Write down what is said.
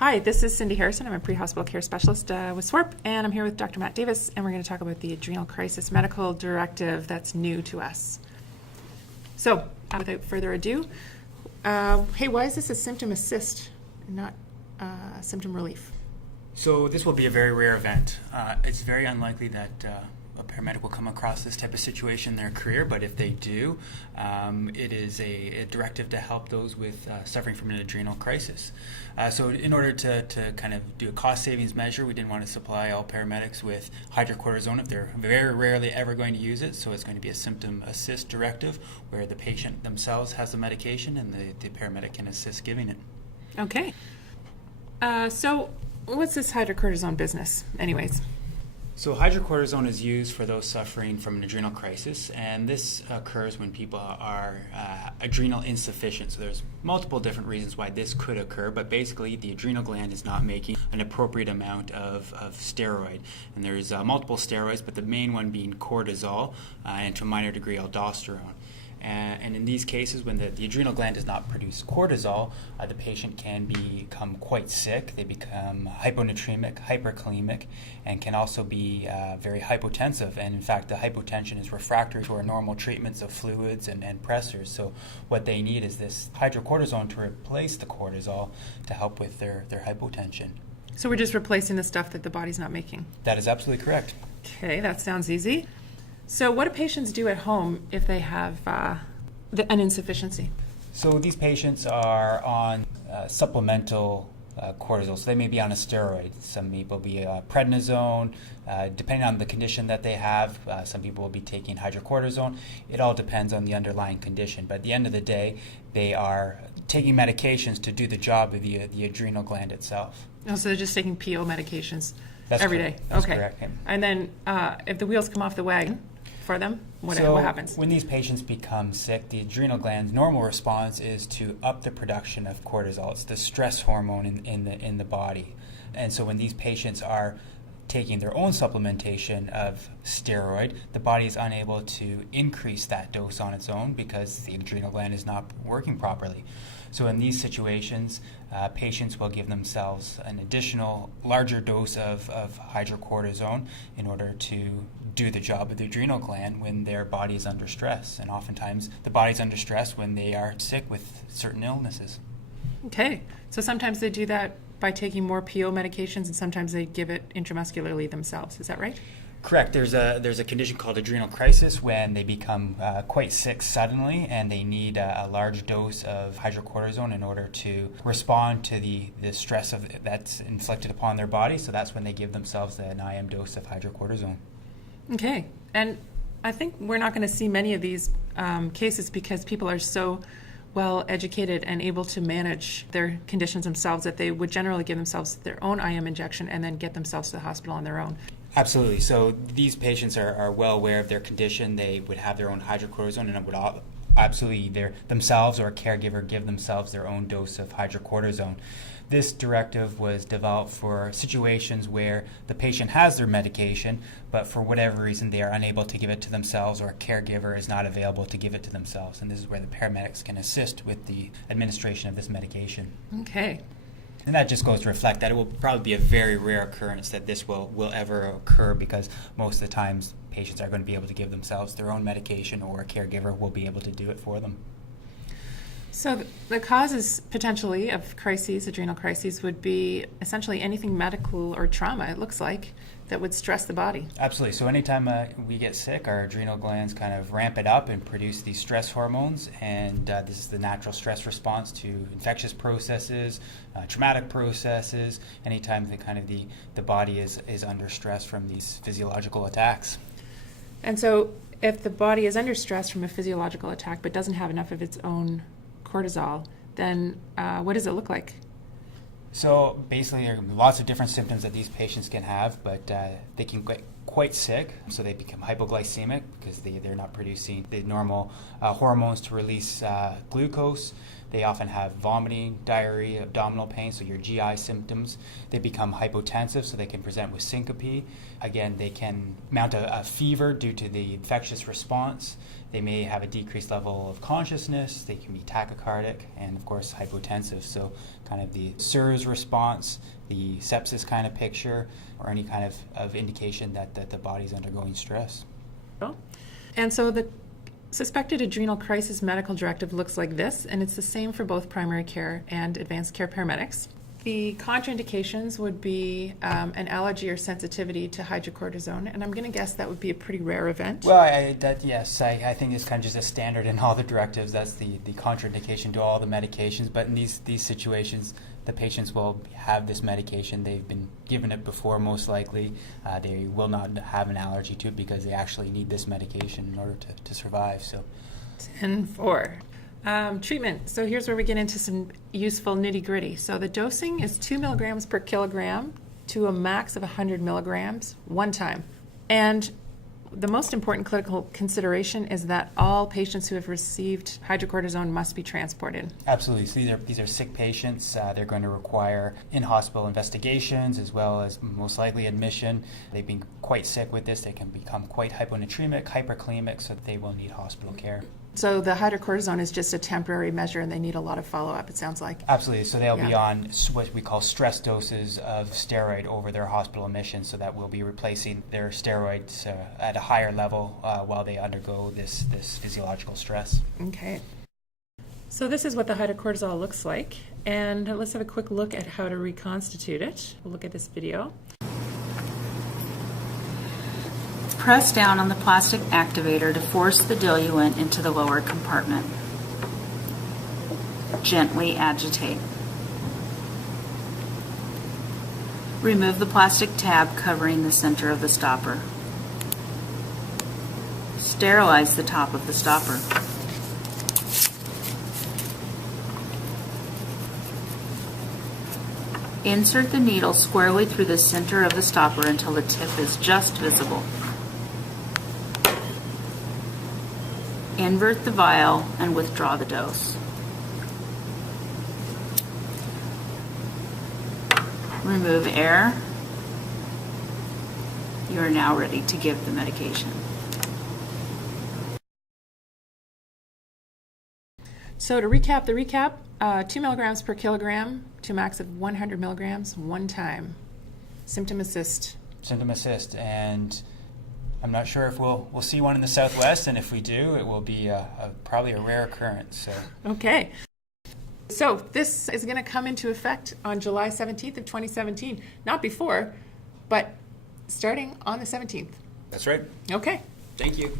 Hi, this is Cindy Harrison. I'm a pre-hospital care specialist with SWORBHP, and I'm here with Dr. Matt Davis, and we're going to talk about the Adrenal Crisis Medical Directive that's new to us. So, without further ado, hey, why is this a symptom assist, not symptom relief? So this will be a very rare event. It's very unlikely that a paramedic will come across this type of situation in their career, but if they do, it is a directive to help those with suffering from an adrenal crisis. So in order to kind of do a cost savings measure, we didn't want to supply all paramedics with hydrocortisone if they're very rarely ever going to use it. So it's going to be a symptom assist directive where the patient themselves has the medication and the paramedic can assist giving it. Okay. So what's this hydrocortisone business anyways? So hydrocortisone is used for those suffering from an adrenal crisis, and this occurs when people are adrenal insufficient. So there's multiple different reasons why this could occur, but basically the adrenal gland is not making an appropriate amount of steroid. And there's multiple steroids, but the main one being cortisol and to a minor degree aldosterone. And in these cases, when the adrenal gland does not produce cortisol, the patient can become quite sick. They become hyponatremic, hyperkalemic, and can also be very hypotensive. And in fact, the hypotension is refractory to our normal treatments of fluids and pressors. So what they need is this hydrocortisone to replace the cortisol to help with their hypotension. So we're just replacing the stuff that the body's not making? That is absolutely correct. Okay, that sounds easy. So what do patients do at home if they have an insufficiency? So these patients are on supplemental cortisol, so they may be on a steroid. Some people will be prednisone, depending on the condition that they have. Some people will be taking hydrocortisone. It all depends on the underlying condition. But at the end of the day, they are taking medications to do the job of the adrenal gland itself. Oh, so they're just taking PO medications That's every correct. day? That's okay. correct. Yeah. And then if the wheels come off the wagon for them, what happens? When these patients become sick, the adrenal gland's normal response is to up the production of cortisol. It's the stress hormone in the body. And so when these patients are taking their own supplementation of steroid, the body is unable to increase that dose on its own because the adrenal gland is not working properly. So in these situations, patients will give themselves an additional larger dose of hydrocortisone in order to do the job of the adrenal gland when their body is under stress. And oftentimes the body is under stress when they are sick with certain illnesses. Okay, so sometimes they do that by taking more PO medications, and sometimes they give it intramuscularly themselves. Is that right? Correct. There's a condition called adrenal crisis when they become quite sick suddenly and they need a large dose of hydrocortisone in order to respond to the stress that's inflicted upon their body. So that's when they give themselves an IM dose of hydrocortisone. Okay. And I think we're not going to see many of these cases because people are so well educated and able to manage their conditions themselves that they would generally give themselves their own IM injection and then get themselves to the hospital on their own. Absolutely. So these patients are well aware of their condition. They would have their own hydrocortisone and it would absolutely themselves or a caregiver give themselves their own dose of hydrocortisone. This directive was developed for situations where the patient has their medication, but for whatever reason they are unable to give it to themselves or a caregiver is not available to give it to themselves. And this is where the paramedics can assist with the administration of this medication. Okay. And that just goes to reflect that it will probably be a very rare occurrence that this will ever occur because most of the times patients are going to be able to give themselves their own medication or a caregiver will be able to do it for them. So the causes potentially of crises, adrenal crises, would be essentially anything medical or trauma, it looks like, that would stress the body. Absolutely. So anytime we get sick, our adrenal glands kind of ramp it up and produce these stress hormones, and this is the natural stress response to infectious processes, traumatic processes, anytime the body is under stress from these physiological attacks. And so if the body is under stress from a physiological attack but doesn't have enough of its own cortisol, then what does it look like? So basically there are lots of different symptoms that these patients can have, but they can get quite sick, so they become hypoglycemic because they're not producing the normal hormones to release glucose. They often have vomiting, diarrhea, abdominal pain, so your GI symptoms. They become hypotensive, so they can present with syncope. Again, they can mount a fever due to the infectious response. They may have a decreased level of consciousness. They can be tachycardic and, of course, hypotensive. So kind of the SIRS response, the sepsis kind of picture, or any kind of indication that the body's undergoing stress. And so the suspected adrenal crisis medical directive looks like this, and it's the same for both primary care and advanced care paramedics. The contraindications would be an allergy or sensitivity to hydrocortisone, and I'm going to guess that would be a pretty rare event. Well, I think it's kind of just a standard in all the directives. That's the contraindication to all the medications. But in these situations, the patients will have this medication. They've been given it before, most likely. They will not have an allergy to it because they actually need this medication in order to survive. So, 10-4. Treatment. So here's where we get into some useful nitty-gritty. So the dosing is 2 milligrams per kilogram to a max of 100 milligrams one time. And the most important clinical consideration is that all patients who have received hydrocortisone must be transported. Absolutely. So these are sick patients. They're going to require in-hospital investigations as well as most likely admission. They've been quite sick with this. They can become quite hyponatremic, hyperkalemic, so they will need hospital care. So the hydrocortisone is just a temporary measure and they need a lot of follow-up, it sounds like. Absolutely. So they'll be on what we call stress doses of steroid over their hospital admission, so that we'll be replacing their steroids at a higher level while they undergo this physiological stress. Okay. So this is what the hydrocortisol looks like, and let's have a quick look at how to reconstitute it. We'll look at this video. Press down on the plastic activator to force the diluent into the lower compartment. Gently agitate. Remove the plastic tab covering the center of the stopper. Sterilize the top of the stopper. Insert the needle squarely through the center of the stopper until the tip is just visible. Invert the vial and withdraw the dose. Remove air. You are now ready to give the medication. So to recap the recap, 2 milligrams per kilogram to a max of 100 milligrams one time. Symptom Assist. Symptom Assist, and I'm not sure if we'll see one in the Southwest, and if we do, it will be probably a rare occurrence. So. Okay. So this is going to come into effect on July 17th of 2017. Not before, but starting on the 17th. That's right. Okay. Thank you.